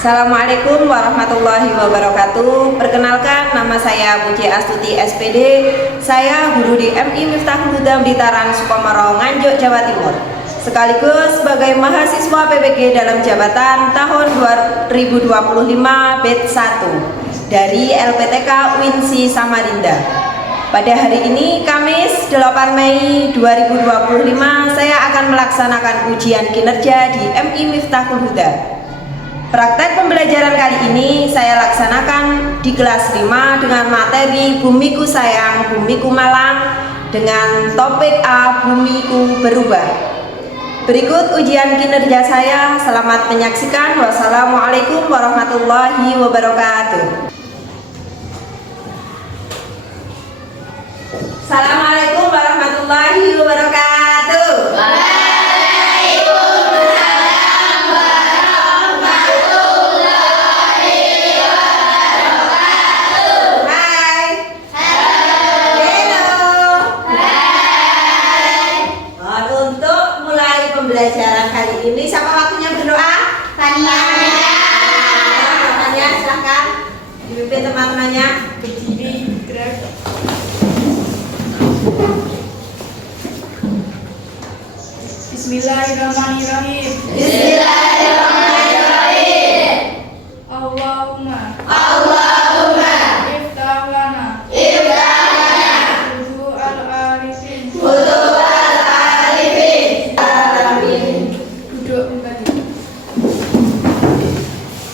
Assalamualaikum warahmatullahi wabarakatuh. Perkenalkan, nama saya Puji Astuti SPD. Saya guru di MI Miftahul Huda Blitar Sukomarau, Nganjuk, Jawa Timur. Sekaligus sebagai mahasiswa PPG dalam jabatan tahun 2025 batch 1 dari LPTK UINSI Samarinda. Pada hari ini, Kamis 8 Mei 2025, saya akan melaksanakan ujian kinerja di MI Miftahul Huda. Praktek pembelajaran kali ini saya laksanakan di kelas 5 dengan materi Bumiku Sayang, Bumiku Malang dengan topik A, Bumiku Berubah. Berikut ujian kinerja saya, selamat menyaksikan. Wassalamualaikum warahmatullahi wabarakatuh. Assalamualaikum warahmatullahi wabarakatuh. Pembelajaran kali ini, siapa waktunya berdoa? Tania. Tania, silahkan dipimpin teman-temannya. Berdiri, gerak. Bismillahirrahmanirrahim. Bismillahirrahmanirrahim. Allahumma iftah lana wudu al-arifin. Duduk kembali.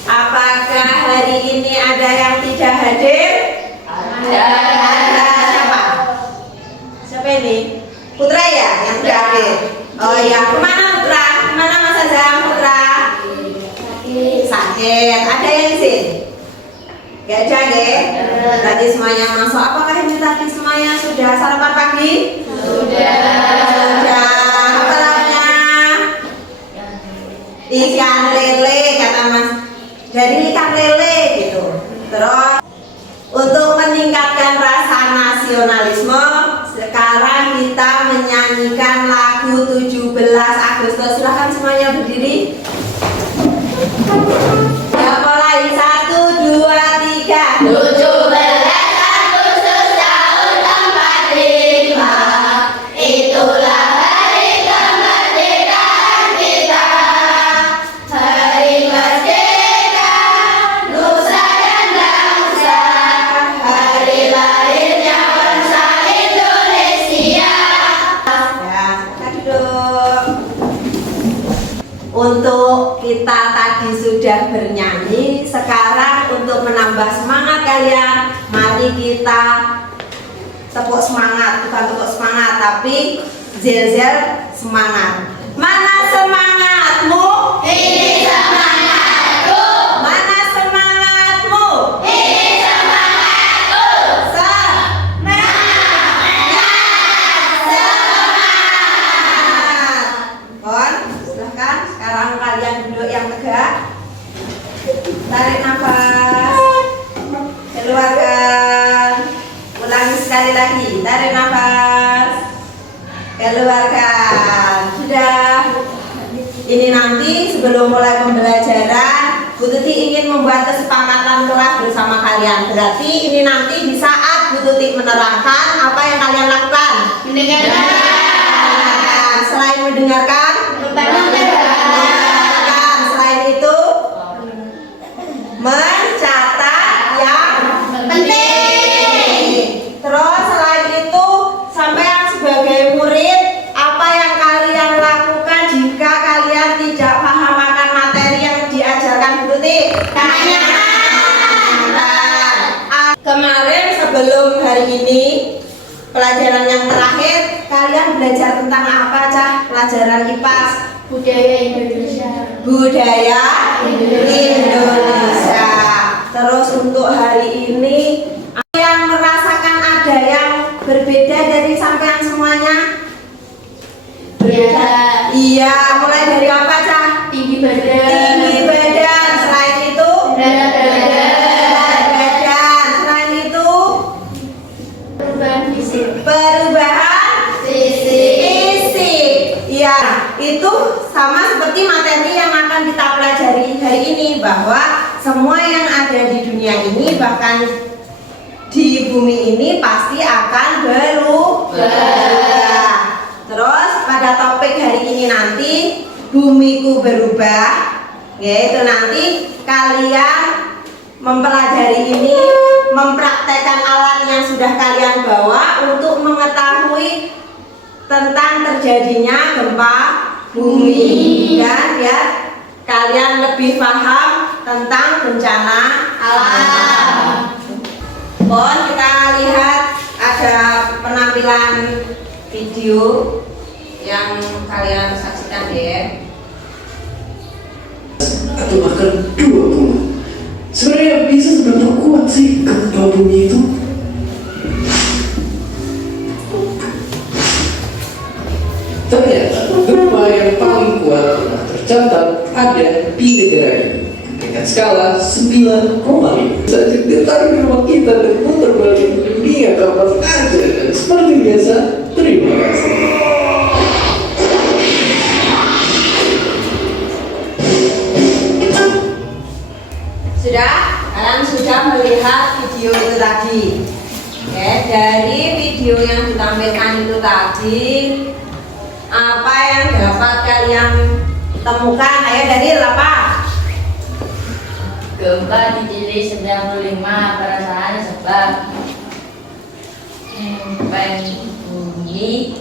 Apakah hari ini ada yang tidak hadir? Ada. Siapa? Siapa ini? Putra ya yang tidak hadir. Oh iya, kemana Putra? Kemana Mas Azam Putra? Sakit. Ada yang izin? Gak ada ya? Berarti semuanya masuk. Apakah ini tadi semuanya sudah sarapan pagi? Sudah. Apa namanya? Ikan lele kata Mas. Dari ikan lele gitu. Terus untuk meningkatkan rasa nasionalisme, sekarang kita menyanyikan lagu 17 Agustus. Silahkan semuanya berdiri. Ya, mulai 1, 2, 3. 17 Agustus tahun 45, itulah hari kemerdekaan kita. Hari merdeka, nusa dan bangsa, hari lahirnya bangsa Indonesia. Ya, kita duduk. Untuk kita tadi sudah bernyanyi, sekarang untuk menambah semangat kalian, mari kita tepuk semangat, bukan tepuk semangat, tapi zel-zel semangat. Mana semangatmu? Ini semangatku, Mana semangatmu? ini semangatku. Kon, silahkan. Sekarang kalian duduk yang tegak. Tarik nafas. Keluarkan. Ulangi sekali lagi. Tarik nafas. Keluarkan. Sudah. Ini nanti sebelum mulai pembelajaran, Bu Tuti ingin membuat kesepakatan kelas bersama kalian. Berarti ini nanti di saat Bu Tuti menerangkan, apa yang kalian lakukan? Mendengarkan. Selain mendengarkan, mendengarkan. Selain itu, mencatat yang Penting. Terus selain itu, sampean sebagai murid, apa yang kalian lakukan jika kalian tidak paham akan materi yang diajarkan Bu Tuti? Kemarin sebelum hari ini, pelajaran yang terakhir, kalian belajar tentang apa, Cah? Pelajaran IPAS. Budaya Indonesia. Budaya Indonesia. Terus untuk hari ini, yang merasakan ada yang berbeda dari sampean semuanya? Iya. Iya, mulai dari apa, Cah? Tinggi badan. Tinggi badan. Selain itu, Berat badan. berat badan. Selain itu, Perubahan fisik. perubahan Fisik. fisik. Iya, itu sama seperti materi yang akan kita pelajari hari ini, bahwa semua yang ada di dunia ini, bahkan di bumi ini pasti akan berubah. Terus pada topik hari ini nanti, bumiku berubah, yaitu nanti kalian mempelajari ini, mempraktekkan alat yang sudah kalian bawa untuk mengetahui tentang terjadinya gempa bumi, dan ya kalian lebih paham tentang bencana alam. Kita lihat ada penampilan video yang kalian saksikan ya. Atau bahkan 20. Sebenarnya bisa seberapa kuat sih gempa bumi itu? Ternyata gempa yang paling kuat pernah tercatat ada di negara ini dengan skala 9,5. Saja ditarik di rumah kita dan putar balik dunia kapan aja. Dan seperti biasa, terima kasih. Sudah? Kalian sudah melihat video itu tadi. Oke, dari video yang ditampilkan itu tadi, apa yang dapat kalian temukan? Ayo dari apa? Gempa di Chili 95 perasaan sebab lempeng bumi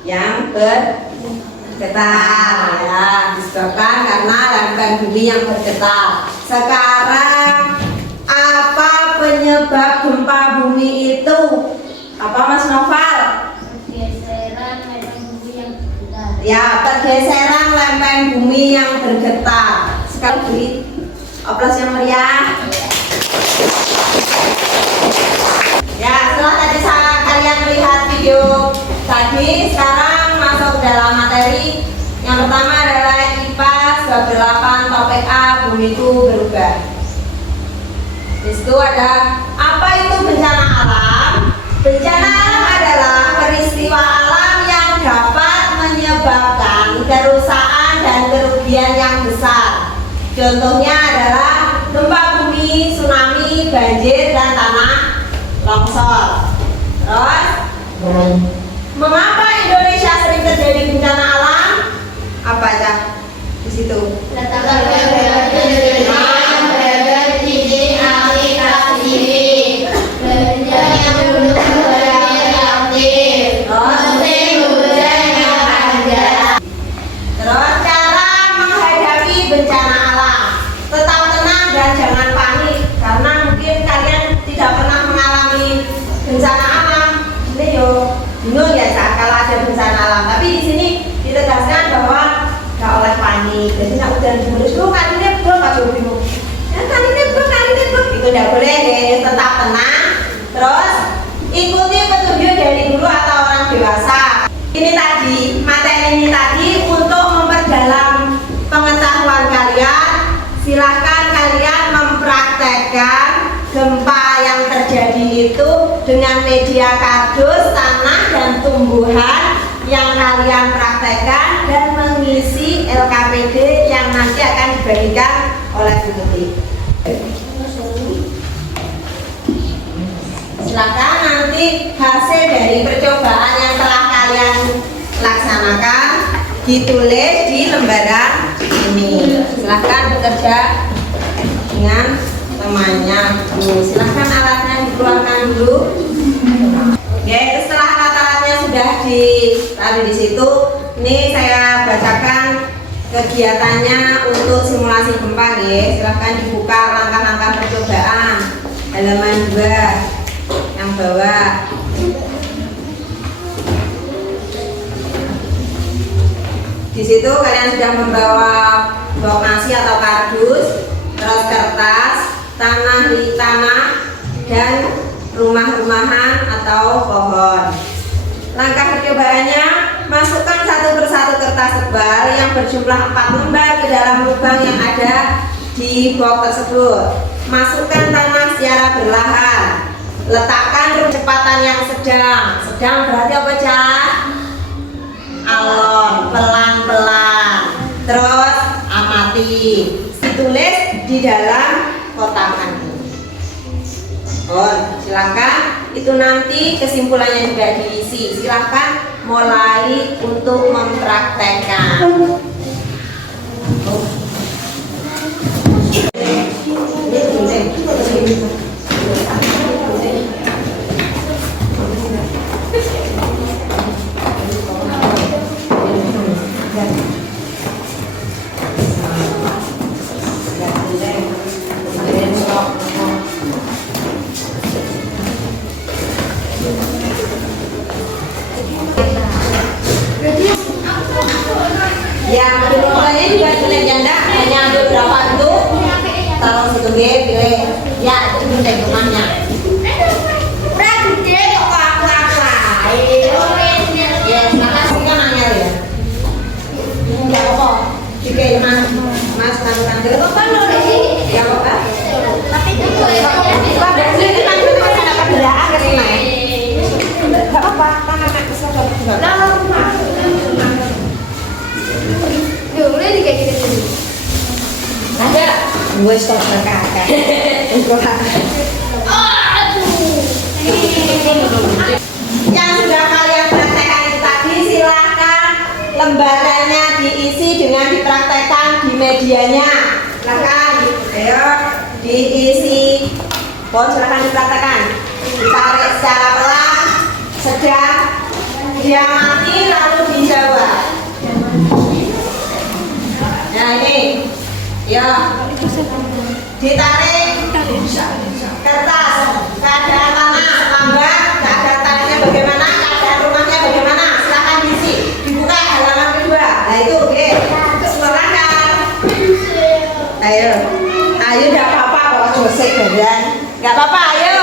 Yang bergetar, ya, disebabkan karena lempeng bumi yang bergetar. Sekarang apa penyebab gempa bumi itu? Apa Mas Noval? Pergeseran lempeng bumi yang bergetar. Ya, pergeseran lempeng bumi yang bergetar. Sekarang beri aplaus yang meriah. Ya, setelah tadi kalian melihat video tadi, sekarang masuk dalam materi. Yang pertama adalah IPA bab 8 topik A, bumiku berubah. Di situ ada apa itu bencana alam? Bencana alam adalah peristiwa alam yang dapat menyebabkan kerusakan dan kerugian yang besar. Contohnya adalah gempa bumi, tsunami, banjir, dan tanah longsor. Terus, mengapa Indonesia sering terjadi bencana alam? Apa aja di situ? Letak Terus cara menghadapi bencana alam, tetap tenang dan jangan panik, karena mungkin kalian tidak pernah mengalami bencana alam. Ini yo bingung ya saat kalau ada bencana alam. Tapi di sini ditegaskan bahwa nggak oleh panik. Jadi nggak udah terus kali ini pas bingung. Ya kali ini itu tidak boleh ya, tetap tenang. Terus ikuti petunjuk dari guru atau orang dewasa. Ini tadi, materi ini tadi untuk memperdalam pengetahuan kalian. Silahkan kalian mempraktekkan gempa yang terjadi itu dengan media kardus, tanah, dan tumbuhan yang kalian praktekkan dan mengisi LKPD yang nanti akan dibagikan oleh Bu Muti. Silakan nanti hasil dari percobaan yang telah kalian laksanakan ditulis di lembaran ini. Silakan bekerja dengan temannya. Silakan alatnya dikeluarkan dulu. Oke, setelah alat-alatnya sudah ditaruh di situ, ini saya bacakan kegiatannya untuk simulasi gempa ya. Silahkan dibuka langkah-langkah percobaan halaman 2 yang bawah. Di situ kalian sudah membawa blok nasi atau kardus, terus kertas, tanah dan rumah-rumahan atau pohon. Langkah percobaannya, masukkan satu persatu kertas tebal yang berjumlah 4 lembar ke dalam lubang yang ada di box tersebut. Masukkan tanah secara perlahan. Letakkan kecepatan yang sedang. Sedang berarti apa, Cak? Alon, pelan-pelan. Terus amati, ditulis di dalam kotakan ini. Silakan, itu nanti kesimpulannya juga diisi. Silakan mulai untuk mempraktekkan. Yang dimulainya juga tulis janda, hanya ambil berapa itu, taruh situ B, pilih. Ya, itu minta hitungannya. Ya, silakan sini nanya ya. Enggak apa-apa. Oke, Mas tangan telepon dulu sih. Ya apa? Tapi itu Pak, ini kan kita dapat bendaan ke sini. Enggak apa-apa, tangan bisa ada gue stop kakak yang sudah kalian praktekkan itu tadi, silahkan lembarannya diisi dengan dipraktekkan di medianya. Silahkan ayo diisi. Silahkan dipraktekkan, ditarik secara pelan, sedang, diamati lalu dijawab. Nah ini, ya, ditarik kertas, keadaan tanah, lambat, keadaan tanahnya bagaimana, keadaan rumahnya bagaimana, silahkan diisi, dibuka halaman kedua. Nah itu, oke, silakan. Ayo, tidak apa-apa kalau Jose badan, nggak apa-apa, ayo,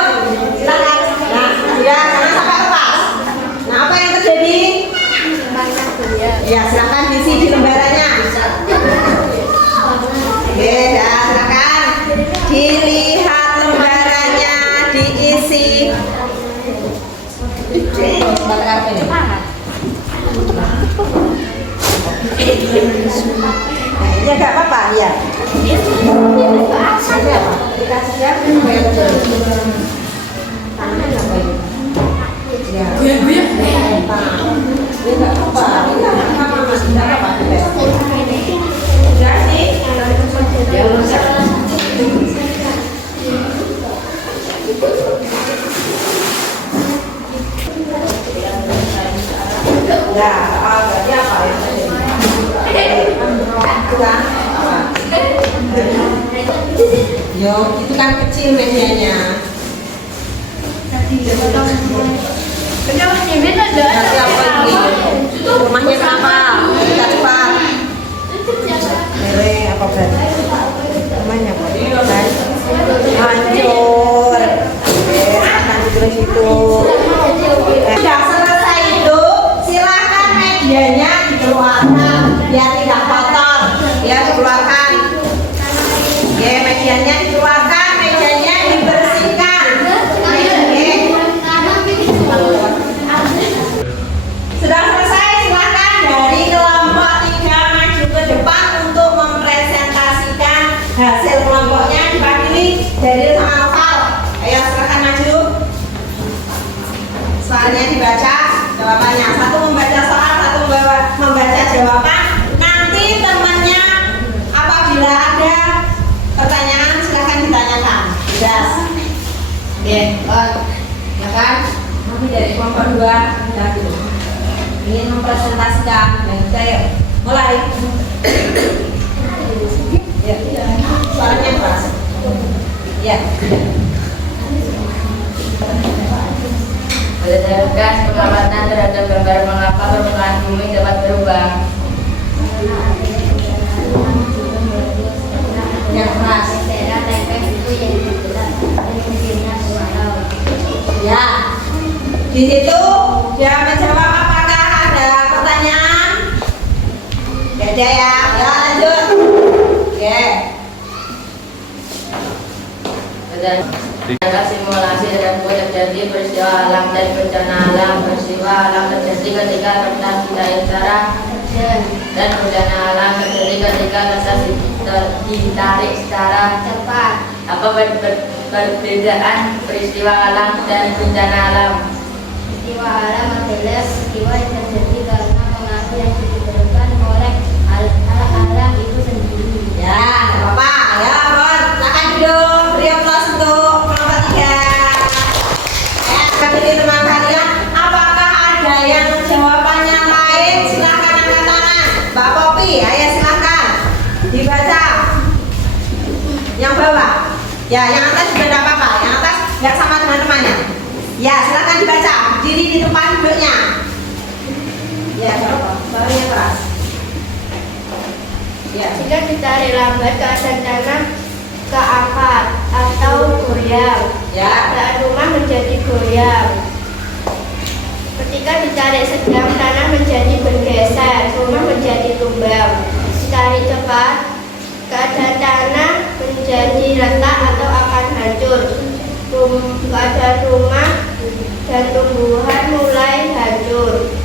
silakan. Nah, sudah, jangan sampai lepas. Nah, apa yang terjadi? Ya, silakan diisi di lembarannya. Oke, dah, silakan dilihat lembarannya diisi. Nah, ini agak apa-apa ya. Ini apa? Dikasih ya. Tangannya ngapain? Ya. Gue. Ini enggak apa-apa. Ini apa-apa, Mas? Enggak apa-apa. Udah sih. Ya, berarti apa ya? Kurang apa? Yo, itu kan kecil medianya. Nanti apa lagi? Rumahnya kenapa? Kita cepat. Mere apa berarti? Rumahnya apa? Hancur. Akan ditulis itu. Sudah selesai itu, silakan medianya dikeluarkan biar tidak kotor. Ya, dikeluarkan. Ya, medianya dikeluarkan, mejanya dibersihkan. Sudah selesai, silakan dari kelompok 3 maju ke depan untuk mempresentasikan hasil kelompoknya diwakili dari sama Noval. Ayo silakan maju. Soalnya dibaca, jawabannya. Satu membaca soal, satu membaca jawaban. Nanti temannya apabila ada pertanyaan silakan ditanyakan. Jelas? Oke, ya kan? Nanti dari kelompok 2 ingin mempresentasikan, dan saya mulai. Ya, suaranya keras. Ya. Berdasarkan pengamatan terhadap gambar mengapa permukaan bumi dapat berubah. Yang keras. Ya. Di situ dia menjawab apakah ada pertanyaan? Beda ya. Ya, lanjut. Oke. Ada simulasi terhadap terjadi peristiwa alam dan bencana alam. Peristiwa alam terjadi ketika kertas tidak secara hujan. Dan bencana alam terjadi ketika kertas ditarik secara Cepat. apa perbedaan peristiwa alam dan bencana alam? Peristiwa alam adalah peristiwa yang terjadi karena pengaruh yang diberikan oleh alam itu sendiri. Ya, nggak apa-apa. Ya, Ron, silakan duduk. Beri aplaus untuk kelompok 3. Jadi teman kalian, apakah ada yang jawabannya lain? Silakan angkat tangan. Mbak Popi, ayo silakan dibaca. Yang bawah. Ya, yang atas juga tidak apa-apa. Yang atas nggak sama teman-temannya. Ya, silakan dibaca. Berdiri di tempat duduknya. Ya, nggak apa-apa. Suaranya keras. Ya. Jika ditarik lambat, keadaan tanah keangkat atau goyang. Ya. Keadaan rumah menjadi goyang. Ketika ditarik sedang, tanah menjadi bergeser, rumah menjadi tumbang. Ditarik cepat, keadaan tanah menjadi retak atau akan hancur. Keadaan rumah dan tumbuhan mulai hancur.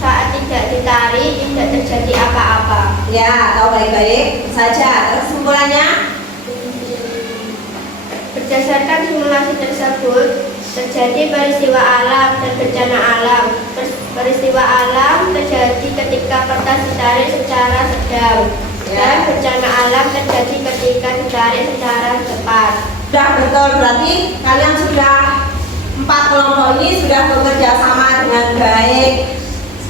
Saat tidak ditarik, tidak terjadi apa-apa. Ya, tahu baik-baik saja. Terus kesimpulannya? Berdasarkan simulasi tersebut, terjadi peristiwa alam dan bencana alam. Peristiwa alam terjadi ketika kertas ditarik secara sedang, dan bencana alam terjadi ketika ditarik secara cepat. Sudah betul, berarti kalian sudah 4 kelompok ini sudah bekerja sama dengan baik.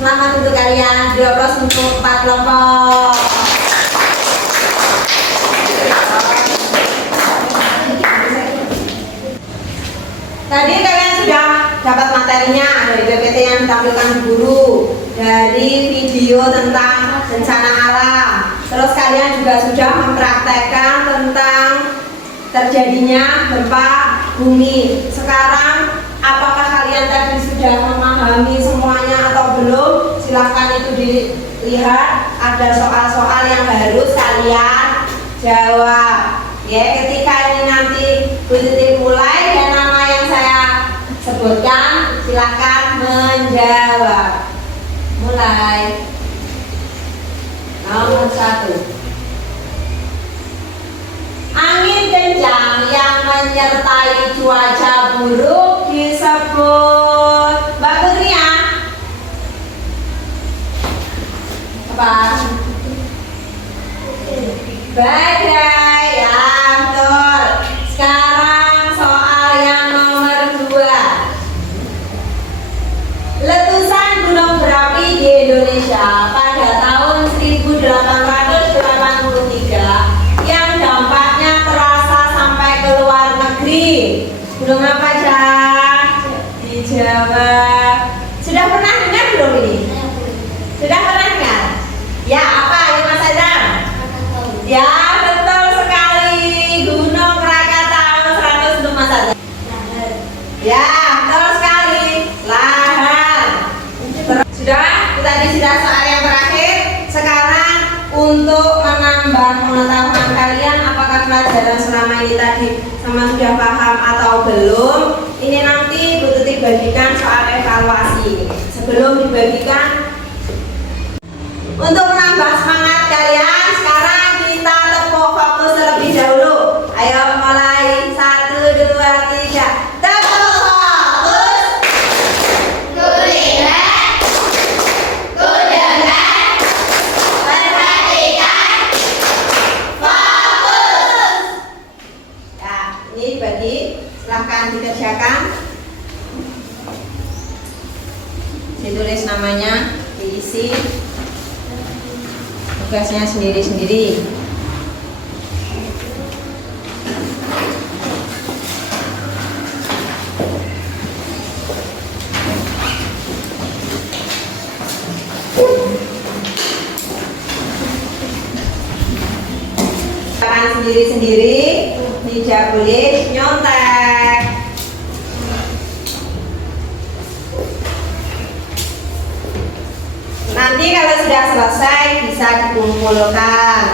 Selamat untuk kalian, beri aplaus untuk 4 kelompok. Tadi kalian sudah dapat materinya dari PPT yang ditampilkan guru, dari video tentang bencana alam. Terus kalian juga sudah mempraktekkan tentang terjadinya gempa bumi. Sekarang apakah kalian tadi sudah memahami semuanya atau belum? Silahkan itu dilihat, ada soal-soal yang harus kalian jawab. Ya, ketika ini nanti Bu Titi mulai dan nama yang saya sebutkan, silahkan menjawab. Mulai. Nomor 1. Angin kencang yang menyertai cuaca buruk disebut Mbak Kurnia apa? Badai. Ya, betul. Sekarang soal yang nomor 2. Letusan gunung berapi di Indonesia pada tahun 1883 yang dampaknya terasa sampai ke luar negeri. Gunung apa aja? Dijawab. Sudah pernah dengar belum ini? Sudah pernah dengar? Ya, apa ya Mas Azam? Ya, betul sekali. Gunung Krakatau 100 untuk Mas Azam. Ya, betul sekali. Lahar. Sudah, tadi sudah soal yang terakhir. Sekarang untuk menambah pengetahuan kalian, apakah pelajaran selama ini tadi sama sudah paham atau belum? Ini nanti Bu Tuti bagikan soal evaluasi. Sebelum dibagikan, untuk menambah semangat kalian, sekarang kita tepuk fokus terlebih dahulu. Ayo mulai 1, 2, 3. Tepuk fokus. Kulihat, kudengar, perhatikan, fokus. Ya, ini bagi, silahkan dikerjakan. Ditulis namanya, diisi tugasnya sendiri-sendiri. Sendiri-sendiri, tidak boleh nyontek. Nanti kalau sudah selesai bisa dikumpulkan.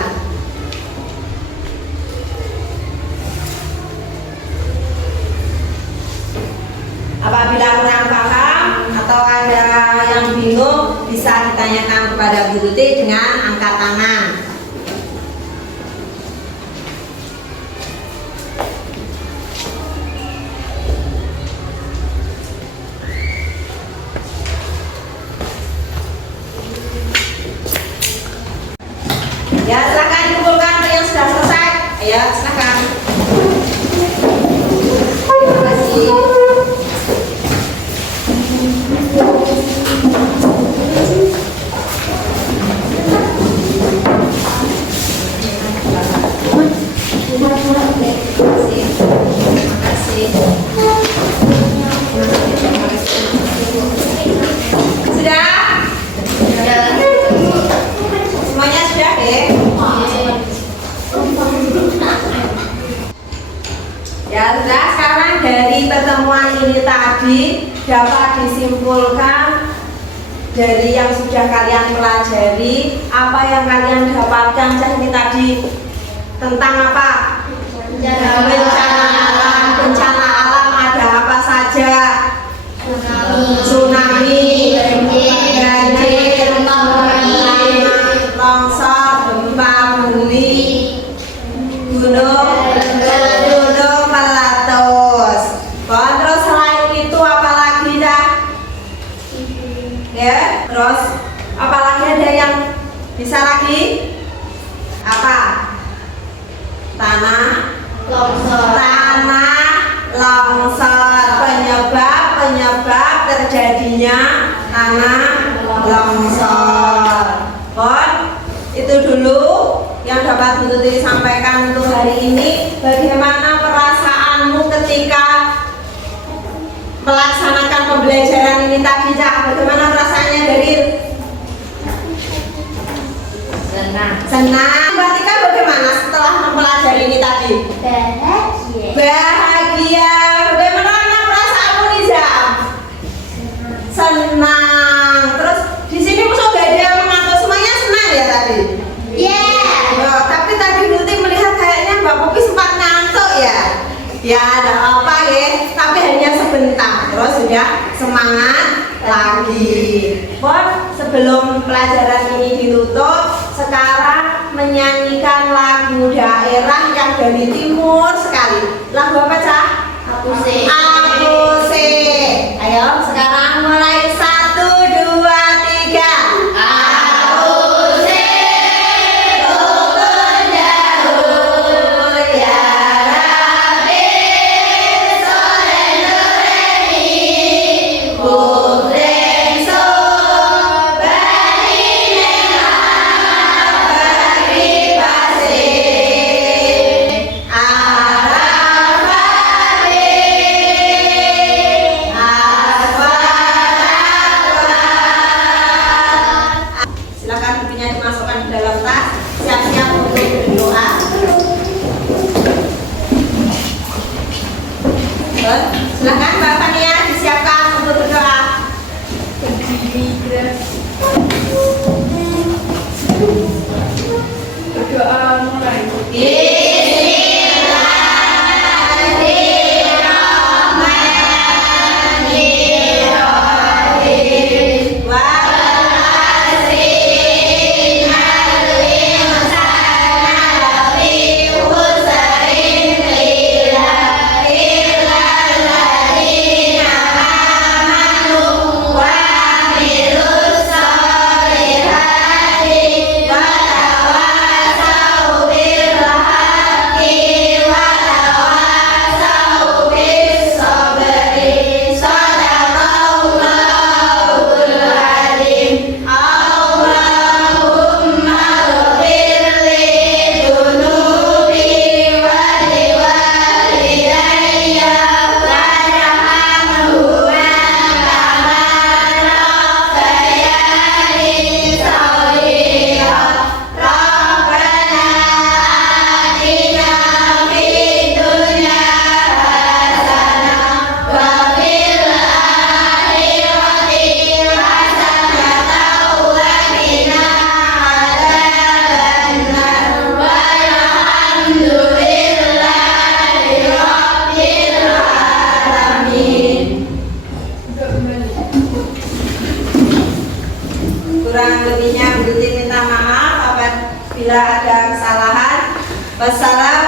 Apabila kurang paham atau ada yang bingung, bisa ditanyakan kepada Bu Tuti dengan angkat tangan. Ya, silakan kumpulkan yang sudah selesai. Ayo, silakan. Terima kasih. Sudah? Semuanya sudah, deh? Ya sudah, sekarang dari pertemuan ini tadi dapat disimpulkan dari yang sudah kalian pelajari, apa yang kalian dapatkan ini tadi tentang apa? Bencana alam ada apa saja? Tsunami, banjir, longsor, gempa bumi, gunung meletus. Terus selain itu apa lagi dah? Ya, terus apalagi ada yang bisa lagi? Apa? Tanah longsor, penyebab terjadinya tanah longsor. Itu dulu yang dapat Bu Tuti sampaikan untuk hari ini. Bagaimana perasaanmu ketika melaksanakan pembelajaran ini tadi, Cak? Bagaimana perasaannya dari senang. Mbak Tika bagaimana setelah mempelajari ini tadi? Bahagia. Bagaimana perasaanmu, Niza? Senang. Terus di sini musuh gak ada yang mengaku, semuanya senang ya tadi? Tapi tadi Bu Tuti melihat kayaknya Mbak Popi sempat ngantuk ya. Ya ada apa ya, tapi hanya sebentar. Terus sudah semangat lagi. Sebelum pelajaran ini ditutup, sekarang menyanyikan lagu daerah yang dari timur sekali. Lagu apa, Cak? Aku se. Ayo sekarang mulai 1, 2, 3. Aku se turun jauh ya Rabbi sore nureni putreng sobani bagi pasir silakan bukunya dimasukkan ke dalam tas, siap-siap untuk berdoa. Silakan Mbak Fania disiapkan untuk berdoa. Berdoa mulai. Wa Wassalamualaikum